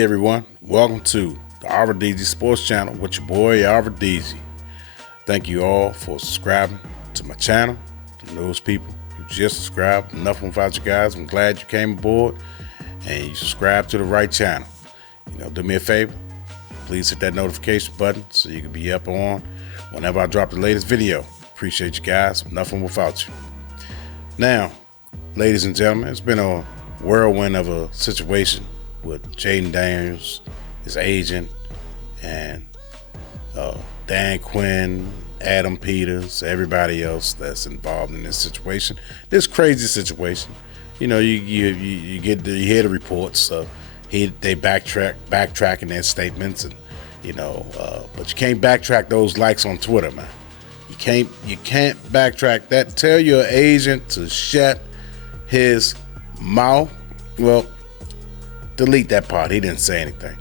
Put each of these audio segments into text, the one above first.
Hey everyone, welcome to the RDZ Sports Channel with your boy RDZ. Thank you all for subscribing to my channel. To those people who just subscribed, nothing without you guys. I'm glad you came aboard and you subscribed to the right channel. Do me a favor, please hit that notification button so you can be up on whenever I drop the latest video. Appreciate you guys, nothing without you. Now, ladies and gentlemen, it's been a whirlwind of a situation with Jaden Daniels, his agent, and Dan Quinn, Adam Peters, everybody else that's involved in this situation, this crazy situation. You hear the reports. They backtracking their statements, and but you can't backtrack those likes on Twitter, man. You can't backtrack that. Tell your agent to shut his mouth. Well, delete that part. He didn't say anything.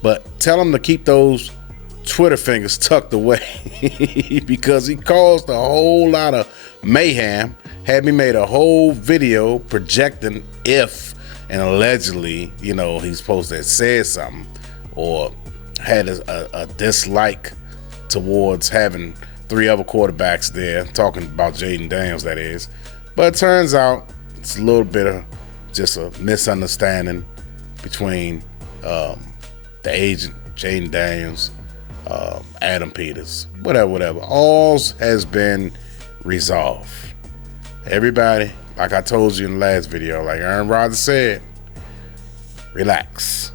But tell him to keep those Twitter fingers tucked away because he caused a whole lot of mayhem. Had me made a whole video projecting if and allegedly, he's supposed to have said something or had a dislike towards having three other quarterbacks there, talking about Jaden Daniels, that is. But it turns out it's a little bit of just a misunderstanding between the agent, Jaden Daniels, Adam Peters, whatever. All has been resolved. Everybody, like I told you in the last video, like Aaron Rodgers said, relax.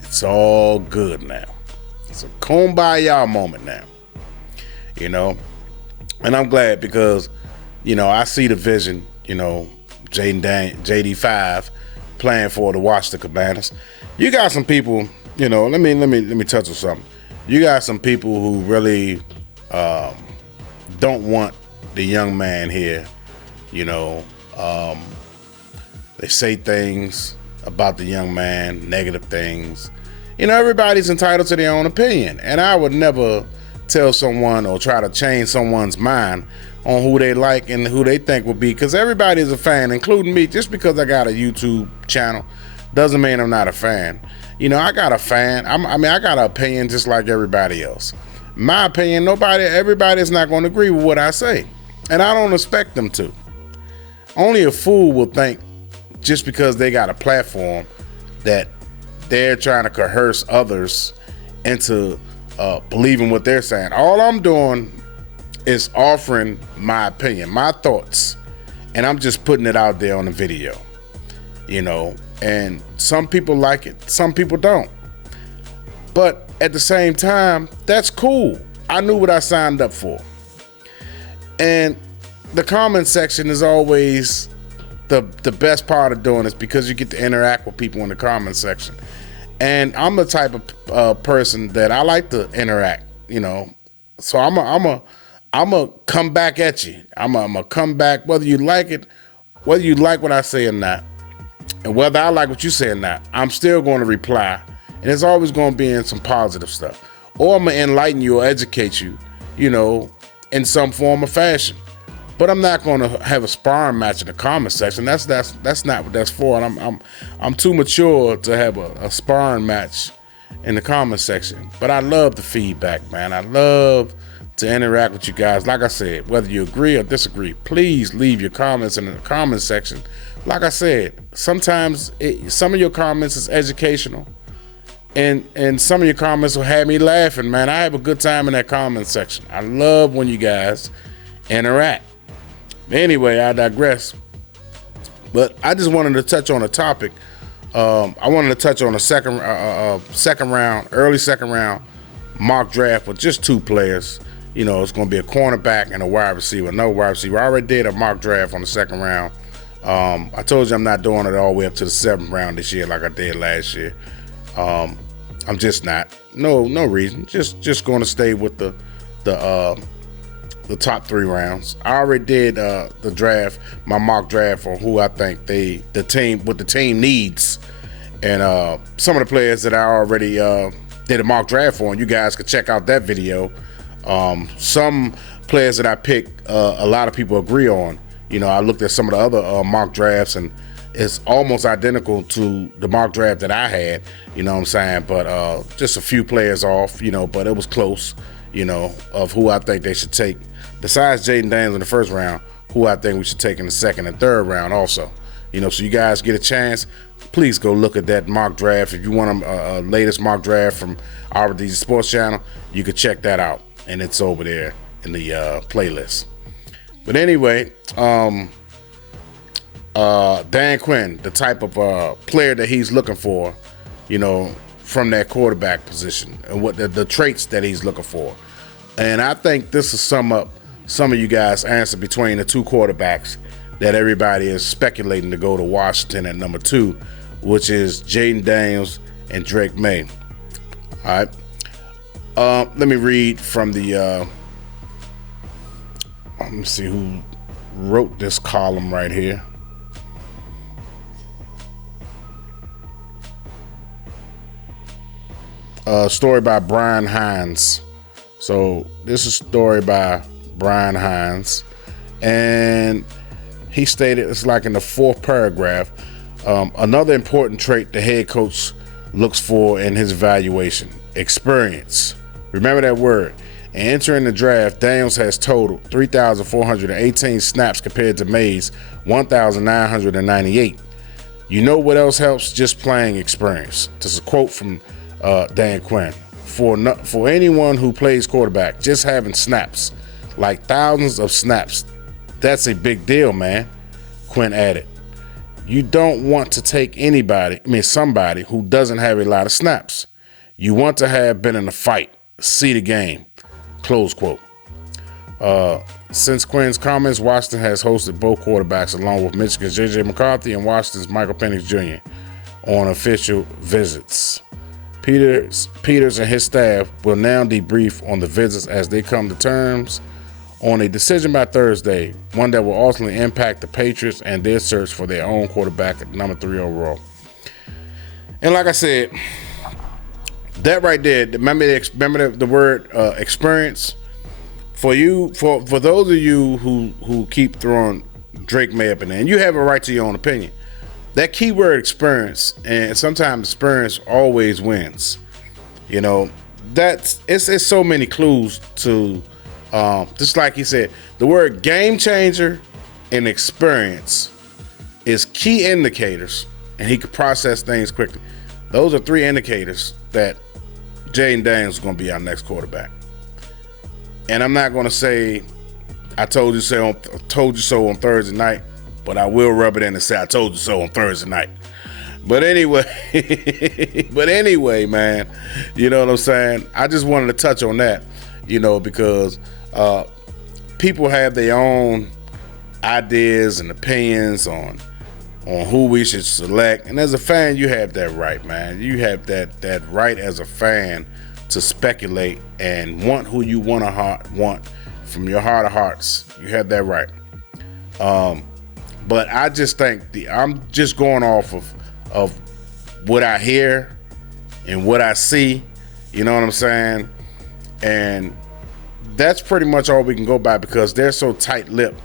It's all good now. It's a Kumbaya moment now. And I'm glad because, I see the vision, jd5 playing for the Washington Commanders. You got some people, let me touch on something. You got some people who really don't want the young man here. They say things about the young man, negative things. Everybody's entitled to their own opinion, and I would never tell someone or try to change someone's mind on who they like and who they think would be, because everybody is a fan, including me. Just because I got a YouTube channel doesn't mean I'm not a fan. I got a fan. I got an opinion just like everybody else. My opinion, everybody's not going to agree with what I say, and I don't expect them to. Only a fool will think just because they got a platform that they're trying to coerce others into believing what they're saying. All I'm doing is offering my opinion, my thoughts, and I'm just putting it out there on the video, and some people like it, some people don't. But at the same time, that's cool. I knew what I signed up for. And the comment section is always the best part of doing this because you get to interact with people in the comment section. And I'm the type of person that I like to interact, So I'm a come back at you. I'm a come back whether you like it, whether you like what I say or not, and whether I like what you say or not. I'm still going to reply, and it's always going to be in some positive stuff, or I'm gonna enlighten you or educate you, in some form or fashion. But I'm not going to have a sparring match in the comment section. That's not what that's for. And I'm too mature to have a sparring match in the comment section. But I love the feedback, man. I love to interact with you guys. Like I said, whether you agree or disagree, please leave your comments in the comment section. Like I said, sometimes some of your comments is educational, and some of your comments will have me laughing, man. I have a good time in that comment section. I love when you guys interact. Anyway, I digress. But I just wanted to touch on a topic. I wanted to touch on a early second round mock draft with just two players. It's going to be a cornerback and a wide receiver. No wide receiver. I already did a mock draft on the second round. I told you I'm not doing it all the way up to the seventh round this year like I did last year. I'm just not. No reason. Just going to stay with the top three rounds. I already did the draft, my mock draft on who I think the team needs, and some of the players that I already did a mock draft on. You guys could check out that video. Some players that I picked, a lot of people agree on. I looked at some of the other mock drafts, and is almost identical to the mock draft that I had, you know what I'm saying? But just a few players off, you know, but it was close, you know, of who I think they should take. Besides Jaden Daniels in the first round, who I think we should take in the second and third round also. You know, so you guys get a chance, please go look at that mock draft. If you want a latest mock draft from our DJ Sports Channel, you can check that out, and it's over there in the playlist. But anyway, Dan Quinn, the type of player that he's looking for, you know, from that quarterback position, and what the traits that he's looking for. And I think this will sum up some of you guys' answer between the two quarterbacks that everybody is speculating to go to Washington at number 2, which is Jaden Daniels and Drake May. All right. Let me read from the, let me see who wrote this column right here. Story by Brian Hines. So this is a story by Brian Hines, and he stated, it's like in the 4th paragraph, another important trait the head coach looks for in his evaluation: experience. Remember that word. And entering the draft, Daniels has totaled 3,418 snaps compared to May's 1,998. You know what else helps? Just playing experience. This is a quote from Dan Quinn. For anyone who plays quarterback, just having snaps, like thousands of snaps, that's a big deal, man, Quinn added. You don't want to take somebody who doesn't have a lot of snaps. You want to have been in a fight, see the game, close quote. Since Quinn's comments, Washington has hosted both quarterbacks along with Michigan's J.J. McCarthy and Washington's Michael Penix Jr. on official visits. Peters and his staff will now debrief on the visits as they come to terms on a decision by Thursday, one that will ultimately impact the Patriots and their search for their own quarterback at number 3 overall. And like I said, that right there, remember the word experience? For those of you who keep throwing Drake May up in there, and you have a right to your own opinion, that keyword experience, and sometimes experience always wins. You know, it's so many clues to, just like he said, the word game changer and experience is key indicators, and he could process things quickly. Those are 3 indicators that Jaden Daniels is going to be our next quarterback. And I'm not going to say I told you so on Thursday night, but I will rub it in and say I told you so on Thursday night. But anyway, man, you know what I'm saying? I just wanted to touch on that, you know, because people have their own ideas and opinions on who we should select. And as a fan, you have that right, man. You have that right as a fan to speculate and want who you want from your heart of hearts. You have that right. But I just think I'm just going off of what I hear and what I see, you know what I'm saying? And that's pretty much all we can go by because they're so tight-lipped.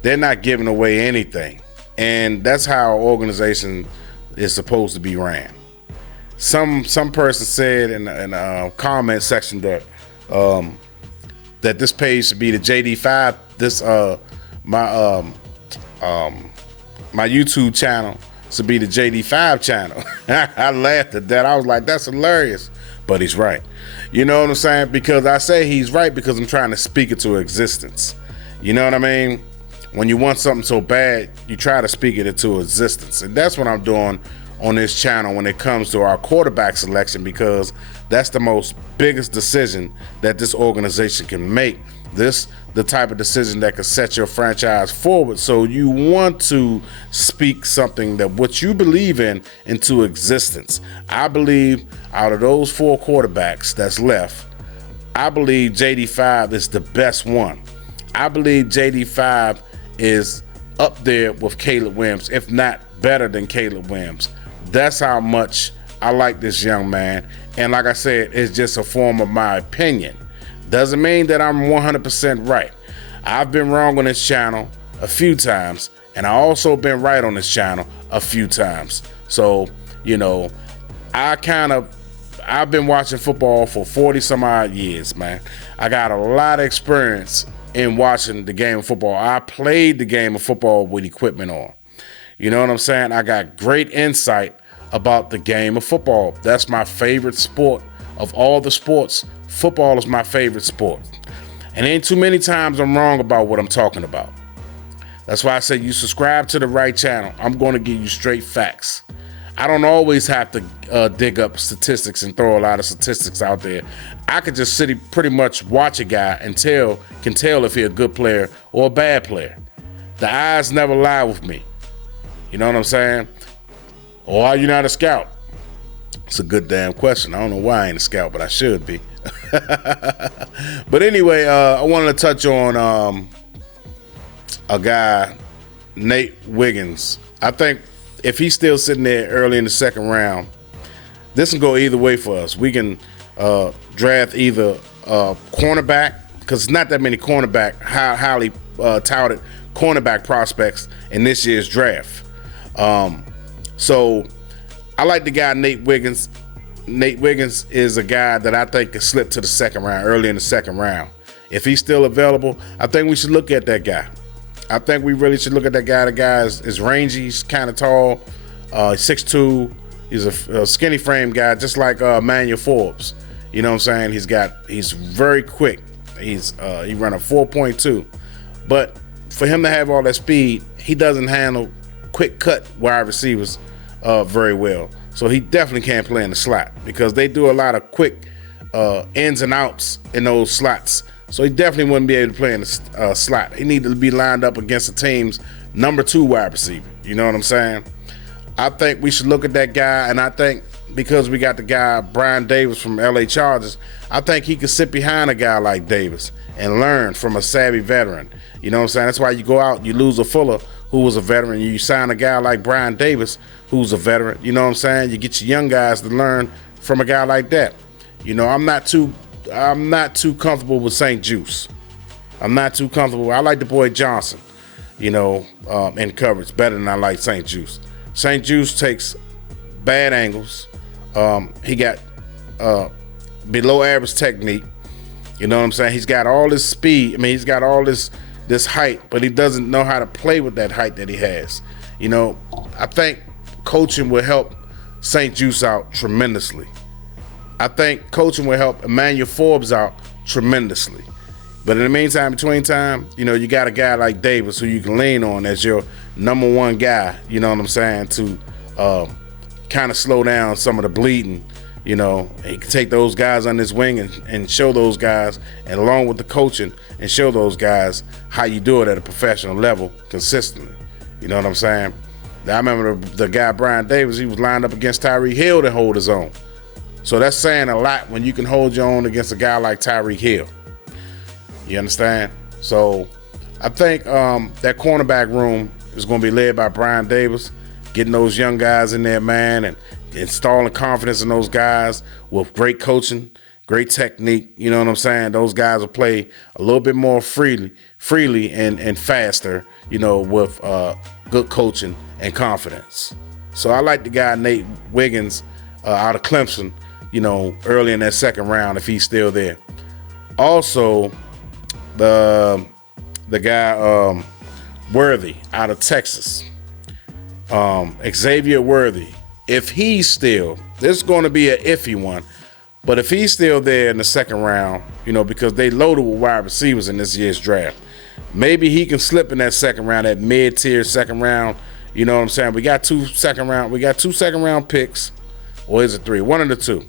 They're not giving away anything. And that's how an organization is supposed to be ran. Some person said in a comment section that this page should be the jd5. This my YouTube channel should be the jd5 channel. I laughed at that. I was like, that's hilarious. But he's right. You know what I'm saying? Because I say he's right because I'm trying to speak it to existence. You know what I mean? When you want something so bad, you try to speak it into existence. And that's what I'm doing on this channel when it comes to our quarterback selection, because that's the biggest decision that this organization can make. The type of decision that could set your franchise forward. So you want to speak something that what you believe in into existence. I believe out of those 4 quarterbacks that's left, I believe jd5 is the best one. I believe jd5 is up there with Caleb Williams, if not better than Caleb Williams. That's how much I like this young man. And like I said, it's just a form of my opinion. Doesn't mean that I'm 100% right. I've been wrong on this channel a few times, And I also been right on this channel a few times. So, I've been watching football for 40 some odd years, man. I got a lot of experience in watching the game of football. I played the game of football with equipment on. You know what I'm saying? I got great insight about the game of football. That's my favorite sport of all the sports. Football is my favorite sport. And ain't too many times I'm wrong about what I'm talking about. That's why I say you subscribe to the right channel. I'm going to give you straight facts. I don't always have to dig up statistics and throw a lot of statistics out there. I could just pretty much watch a guy and can tell if he's a good player or a bad player. The eyes never lie with me. You know what I'm saying? Or are you not a scout? It's a good damn question. I don't know why I ain't a scout, but I should be. But anyway, I wanted to touch on a guy, Nate Wiggins. I think if he's still sitting there early in the second round, this can go either way for us. We can draft either cornerback, because it's not that many highly touted cornerback prospects in this year's draft. So I like the guy Nate Wiggins. Nate Wiggins is a guy that I think could slip to the second round, early in the second round. If he's still available, I think we should look at that guy. I think we really should look at that guy. The guy is rangy, he's kind of tall, 6'2". He's a skinny frame guy, just like Manuel Forbes. You know what I'm saying? He's very quick. He run a 4.2. But for him to have all that speed, he doesn't handle quick cut wide receivers very well. So he definitely can't play in the slot, because they do a lot of quick ins and outs in those slots. So he definitely wouldn't be able to play in the slot. He needed to be lined up against the team's number 2 wide receiver. You know what I'm saying? I think we should look at that guy, and I think because we got the guy Brian Davis from LA Chargers, I think he could sit behind a guy like Davis and learn from a savvy veteran. You know what I'm saying? That's why you go out, you lose a Fuller who was a veteran, you sign a guy like Brian Davis who's a veteran. You know what I'm saying? You get your young guys to learn from a guy like that. You know, I'm not too comfortable with St. Juice. I'm not too comfortable. I like the boy Johnson, in coverage better than I like St. Juice. St. Juice takes bad angles. He got below average technique. You know what I'm saying? He's got all this speed. I mean, he's got all this height, but he doesn't know how to play with that height that he has. I think coaching will help St. Juice out tremendously. I think coaching will help Emmanuel Forbes out tremendously. But in the meantime, you got a guy like Davis who you can lean on as your number 1 guy, you know what I'm saying, to kind of slow down some of the bleeding. He can take those guys on his wing and show those guys, and along with the coaching, and show those guys how you do it at a professional level consistently. You know what I'm saying? I remember the guy Brian Davis, he was lined up against Tyreek Hill to hold his own. So that's saying a lot when you can hold your own against a guy like Tyreek Hill. You understand? So I think that cornerback room is going to be led by Brian Davis, getting those young guys in there, man, and installing confidence in those guys with great coaching, great technique. You know what I'm saying? Those guys will play a little bit more freely and faster, with good coaching and confidence. So I like the guy Nate Wiggins out of Clemson, early in that second round if he's still there. Also, the guy Worthy out of Texas, Xavier Worthy. If he's still, this is going to be an iffy one, but if he's still there in the second round, because they loaded with wide receivers in this year's draft, maybe he can slip in that second round, that mid-tier second round. You know what I'm saying? We got two second round picks, or is it 3? One of the 2.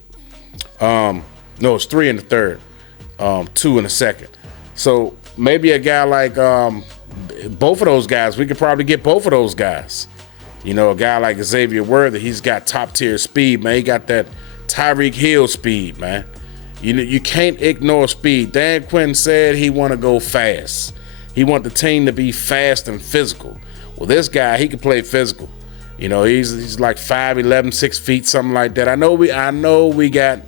No, it's 3 in the third, 2 in the second. So maybe a guy like both of those guys, we could probably get both of those guys. A guy like Xavier Worthy, he's got top tier speed, man. He got that Tyreek Hill speed, man. You can't ignore speed. Dan Quinn said he want to go fast. He want the team to be fast and physical. Well, this guy, he can play physical. He's like 5'11", 6 feet, something like that. I know we got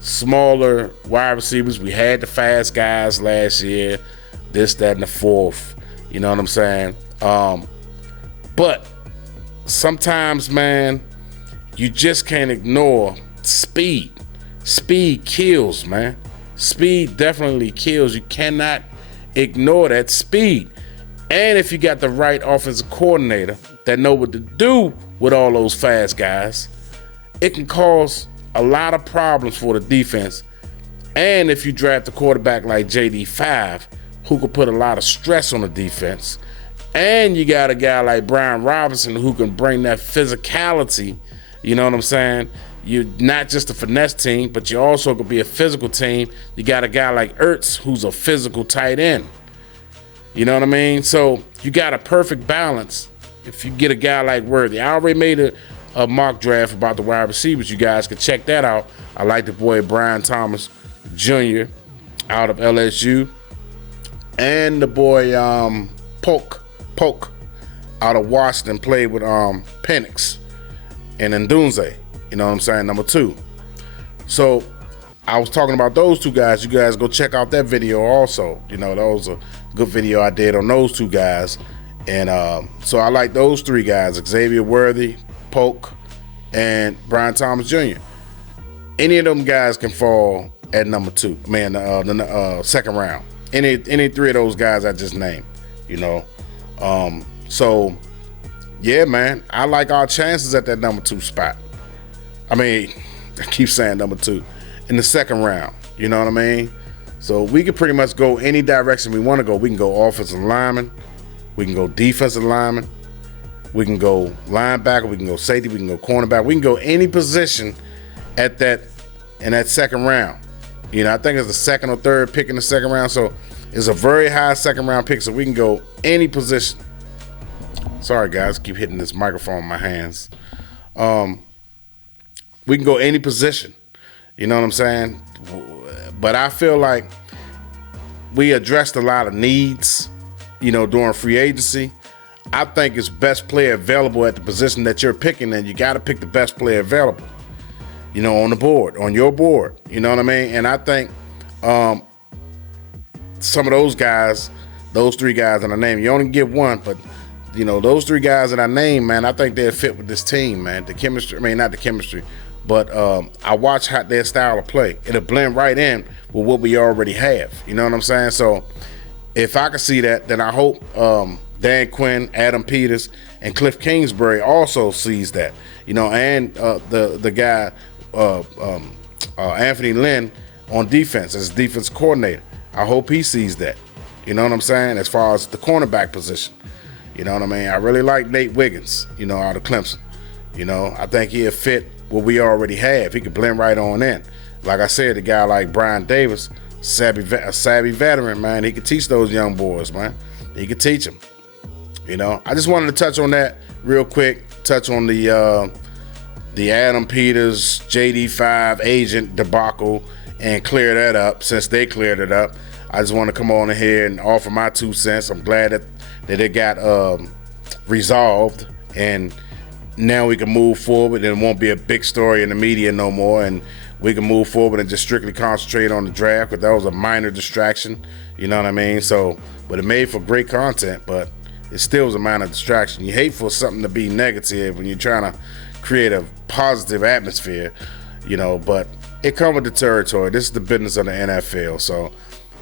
smaller wide receivers. We had the fast guys last year, this, that, and the fourth. You know what I'm saying? But sometimes, man, you just can't ignore speed. Speed kills, man. Speed definitely kills. You cannot ignore that speed. And if you got the right offensive coordinator that know what to do with all those fast guys, it can cause a lot of problems for the defense. And if you draft a quarterback like jd5, who could put a lot of stress on the defense, and you got a guy like Brian Robinson who can bring that physicality, you know what I'm saying? You're not just a finesse team, but you also could be a physical team. You got a guy like Ertz who's a physical tight end. You know what I mean? So you got a perfect balance if you get a guy like Worthy. I already made a mock draft about the wide receivers. You guys can check that out. I like the boy Brian Thomas Jr. out of LSU. And the boy Polk out of Washington, played with Penix and Ndunze. You know what I'm saying? Number 2. So I was talking about those two guys. You guys go check out that video also. You know, that was a good video I did on those two guys. And so I like those 3 guys, Xavier Worthy, Polk, and Brian Thomas Jr. Any of them guys can fall at number 2, man, the second round. Any 3 of those guys I just named, you know. So, yeah, man, I like our chances at that number 2 spot. I mean, I keep saying number 2 in the second round, you know what I mean? So we can pretty much go any direction we want to go. We can go offensive lineman, we can go defensive lineman, we can go linebacker, we can go safety, we can go cornerback, we can go any position at that in that second round. You know, I think it's the second or third pick in the second round, so it's a very high second round pick, so we can go any position. Sorry guys, keep hitting this microphone in my hands. We can go any position, you know what I'm saying? But I feel like we addressed a lot of needs, you know, during free agency. I think it's best player available at the position that you're picking, and you got to pick the best player available, you know, on the board, on your board, you know what I mean? And I think some of those guys, those 3 guys that I named, you only get one, but you know, those 3 guys that I named, man, I think they'll fit with this team, man. The chemistry, I mean, not the chemistry, but I watch how their style of play. It'll blend right in with what we already have. You know what I'm saying? So if I can see that, then I hope Dan Quinn, Adam Peters, and Cliff Kingsbury also sees that. You know, and the guy, Anthony Lynn on defense as defense coordinator. I hope he sees that. You know what I'm saying? As far as the cornerback position. You know what I mean? I really like Nate Wiggins, you know, out of Clemson. You know, I think he'll fit what we already have. He could blend right on in. Like I said, a guy like Brian Davis, a savvy veteran, man. He could teach those young boys, man. He could teach them. You know, I just wanted to touch on that real quick. Touch on the Adam Peters, jd5 agent debacle and clear that up. Since they cleared it up, I just want to come on here and offer my 2 cents. I'm glad that it got resolved, and now we can move forward, and it won't be a big story in the media no more, and we can move forward and just strictly concentrate on the draft, because that was a minor distraction, you know what I mean? So, but it made for great content, but it still was a minor distraction. You hate for something to be negative when you're trying to create a positive atmosphere, you know, but it comes with the territory. This is the business of the NFL, so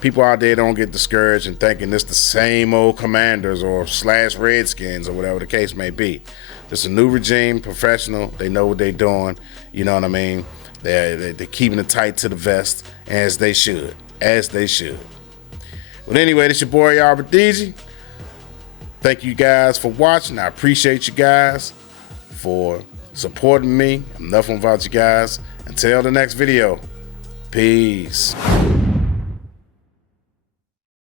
people out there don't get discouraged and thinking this the same old Commanders or / Redskins or whatever the case may be. It's a new regime, professional. They know what they're doing. You know what I mean? They're keeping it tight to the vest, as they should. As they should. But anyway, this your boy Albert DZ. Thank you guys for watching. I appreciate you guys for supporting me. Enough about you guys. Until the next video. Peace.